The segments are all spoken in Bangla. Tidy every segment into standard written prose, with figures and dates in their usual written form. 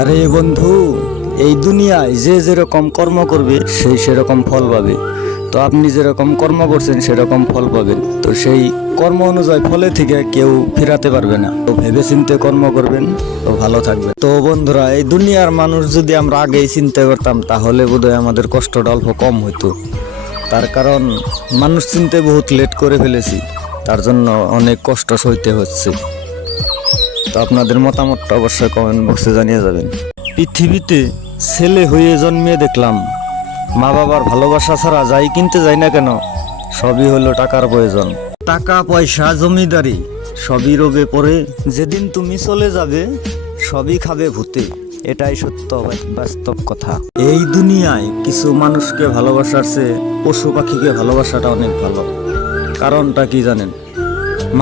আরে বন্ধু, এই দুনিয়ায় যে যেরকম কর্ম করবে সেই সেরকম ফল পাবে। তো আপনি যেরকম কর্ম করছেন সেরকম ফল পাবেন। তো সেই কর্ম অনুযায়ী ফলে থেকে কেউ ফেরাতে পারবে না। তো ভেবেচিন্তে কর্ম করবেন, তো ভালো থাকবে। তো বন্ধুরা, এই দুনিয়ার মানুষ যদি আমরা আগেই চিন্তা করতাম তাহলে বোধহয় আমাদের কষ্টটা অল্প কম হইতো। তার কারণ মানুষ চিনতে বহুত লেট করে ফেলেছি, তার জন্য অনেক কষ্ট সইতে হচ্ছে। তো আপনাদের মতামতটা অবশ্যই কমেন্ট বক্সে জানিয়ে যাবেন। পৃথিবীতে ছেলে হয়ে জন্মিয়ে দেখলাম, মা বাবার ভালোবাসা ছাড়া যাই কিনতে যাই না কেন সবই হলো টাকার প্রয়োজন। টাকা পয়সা জমিদারি সবই রোগে পড়ে, যেদিন তুমি চলে যাবে সবই খাবে ভূতে। এটাই সত্য বাস্তব কথা। এই দুনিয়ায় কিছু মানুষকে ভালোবাসার চেয়ে পশু পাখিকে ভালোবাসাটা অনেক ভালো। কারণটা কি জানেন?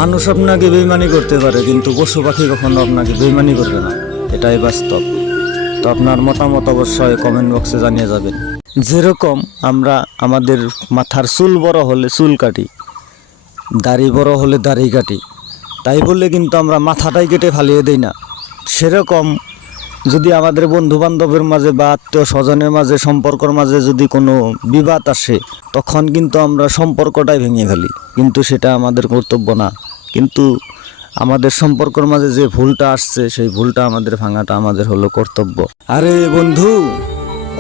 মানুষ আপনাকে বেইমানি করতে পারে, কিন্তু পশু পাখি কখনো আপনাকে বেইমানি করবে না। এটাই বাস্তব। তো আপনার মতামত অবশ্যই কমেন্ট বক্সে জানিয়ে যাবেন। যেরকম আমরা আমাদের মাথার চুল বড় হলে চুল কাটি, দাড়ি বড় হলে দাড়ি কাটি, তাই বললে কিন্তু আমরা মাথাটাই কেটে ফালিয়ে দিই না। সেরকম যদি আমাদের বন্ধু বান্ধবের মাঝে বা আত্মীয় স্বজনের মাঝে সম্পর্কের মাঝে যদি কোনো বিবাদ আসে, তখন কিন্তু আমরা সম্পর্কটাই ভেঙে ফেলি, কিন্তু সেটা আমাদের কর্তব্য না। কিন্তু আমাদের সম্পর্কের মাঝে যে ভুলটা আসছে সেই ভুলটা আমাদের ভাঙাটা আমাদের হলো কর্তব্য। আরে বন্ধু,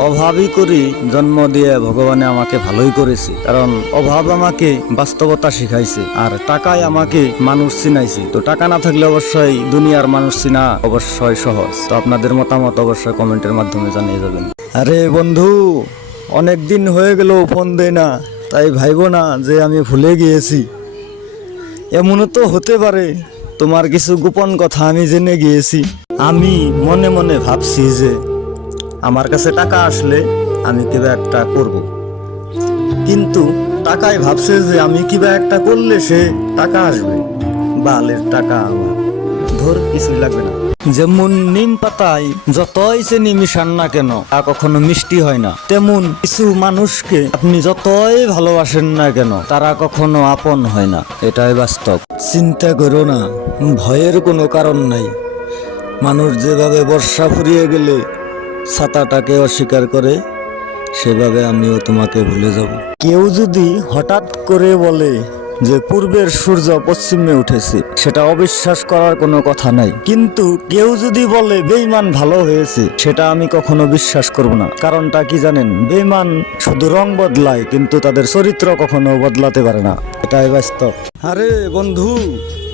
অভাবই করি জন্ম দিয়ে ভগবানে আমাকে ভালোই করেছে, কারণ অভাব আমাকে বাস্তবতা শিখাইছে, আর টাকায় আমাকে মানুষ চিনাইছে। তো টাকা না থাকলে অবশ্যই দুনিয়ার মানুষ চিনা অবশ্যই সহজ। তো আপনাদের মতামত অবশ্যই কমেন্টের মাধ্যমে জানিয়ে যাবেন। আরে বন্ধু, অনেক দিন হয়ে গেল ফোন দেয় না, তাই ভাইবো না যে আমি ভুলে গিয়েছি। এমনও তো হতে পারে তোমার কিছু গোপন কথা আমি জেনে গিয়েছি। আমি মনে মনে ভাবছি যে আমার কাছে টাকা আসলে আমি কিবা একটা করব, কিন্তু টাকায় ভাবছে যে আমি কিবা একটা করলে সে টাকা আসবে। বালের টাকা আমার, ধর কিছুই লাগবে না। যেমন নিম পাতায় যতই চিনি মিশান না কেন তা কখনো মিষ্টি হয় না, তেমন কিছু মানুষকে আপনি যতই ভালোবাসেন না কেন তারা কখনো আপন হয় না। এটাই বাস্তব। চিন্তা করো না, ভয়ের কোনো কারণ নাই। মানুষ যেভাবে বর্ষা ফুরিয়ে গেলে ছাতাটাকে অস্বীকার করে, সেভাবে আমিও তোমাকে ভুলে যাব। কেউ যদি হঠাৎ করে বলে যে পূর্বের সূর্য পশ্চিমে উঠেছে, সেটা অবিশ্বাস করার কোনো কথা নাই। কিন্তু কেউ যদি বলে বেঈমান ভালো হয়েছে, সেটা আমি কখনো বিশ্বাস করব না। কারণটা কি জানেন? বেঈমান শুধু রং বদলায়, কিন্তু তাদের চরিত্র কখনো বদলাতে পারে না। এটাই বাস্তব। আরে বন্ধু,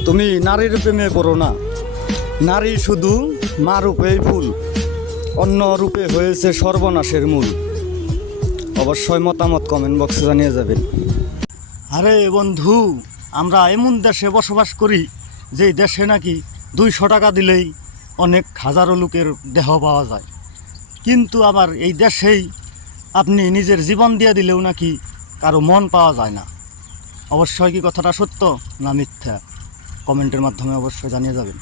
তুমি নারীর প্রেমে পড়ো না। নারী শুধু মা রূপেই ফুল, অন্য রূপে হয়েছে সর্বনাশের মূল। অবশ্যই মতামত কমেন্ট বক্সে জানিয়ে যাবেন। আরে বন্ধু, আমরা এমন দেশে বসবাস করি যে দেশে নাকি 200 টাকা দিলেই অনেক হাজারো লোকের দেহ পাওয়া যায়, কিন্তু আবার এই দেশেই আপনি নিজের জীবন দিয়ে দিলেও নাকি কারো মন পাওয়া যায় না। অবশ্যই কি কথাটা সত্য না মিথ্যা? কমেন্টের মাধ্যমে অবশ্যই জানিয়ে যাবেন।